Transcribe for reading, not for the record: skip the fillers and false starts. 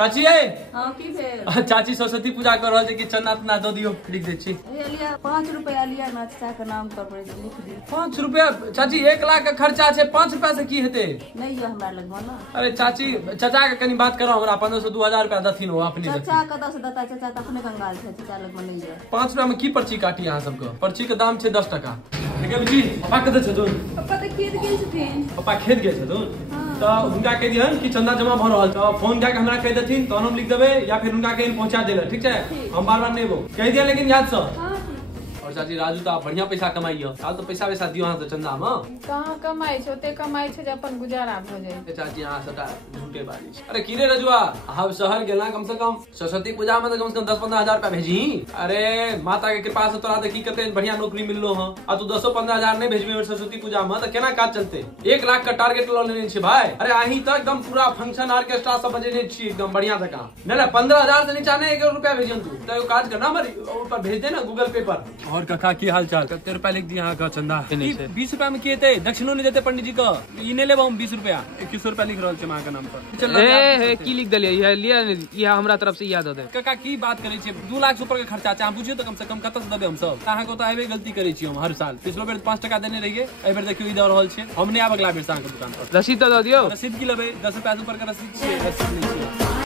चाची है चाची सरस्वती पूजा कर रहा है कि चंदा तना दो दियो लिख दे छी 5 रुपया लिया ना चाचा के नाम पर लिख दी 5 रुपया चाची 1 लाख का खर्चा है 5 रुपया से की हेते नहीं है हमरा लगवा ना। अरे चाची चाचा के कनी बात करो हमरा 1500 2000 रुपया दथिन हो अपने चाचा का 10 देता चाचा त अपने कंगाल है चाचा लगवा नहीं है 5 रुपया में की पर्ची काटी यहाँ सबको पर्ची के दाम छे 10 टका देखै बुझी पापा कत छथुन पापा त खेत गेल छथिन पापा खेत गेल छथुन तो उनका कह दिहन कि चंदा जमा भ रहल छ फोन जाके हमरा कह देथिन तो हम लिख देबे या फिर उनका कहीं पहुंचा देले ठीक है हम बार-बार नहीं वो कह दिया लेकिन याद से और चाची राजू तो बढ़िया पैसा कमाई है तो पैसा वैसा दियो हां से चंदा में कहां कमाई छ ओते कमाई छ जे अपन गुजारा भ जाय चाची यहां सटा झूठे बाली छ अरे किरे रजुआ हम शहर गेला कम से कम सरस्वती पूजा में कम से कम 10-15 हजार रुपया भेजी अरे माता के कृपा से तोरा देखी कते बढ़िया नौकरी मिललो ह आ तू 10-15 हजार नहीं भेजबे सरस्वती पूजा में तो केना काज चलते 1 लाख का टारगेट ल लेने छी भाई अरे आही तो एकदम पूरा फंक्शन ऑर्केस्ट्रा सब बजेने छी एकदम बढ़िया जगह नहीं 15,000 से नीचा नहीं 1 रुपया भेजियन तू तो काज करना मरी ऊपर भेज दे ना गूगल पे पर और कका की हाल चाल कते रुपया लिख दिया का चंदा 20 रुपया में किए दक्षिणों नहीं देते पंडित जी को ई नहीं लेबो हम 20 रुपया 21 रुपया लिख रहल छै मां के नाम पर ए की लिख दलिए लिया हमरा तरफ से याद दे कका की बात करे छै 2 लाख से ऊपर के खर्चा छै बुझियो तो कम से कम कत से देबे हम सब अहाँ को तो आबे गलती करे छी हम हर साल पिछलो बेर 5 टका देने रहिए ए बेर देखियो ई दे रहल छै हम नहीं आब अगला बेर से अहाँ के दुकान पर रसीद दे दियो रसीद की लेबे 10 रुपया से ऊपर के रसीद छै रसीद नहीं छै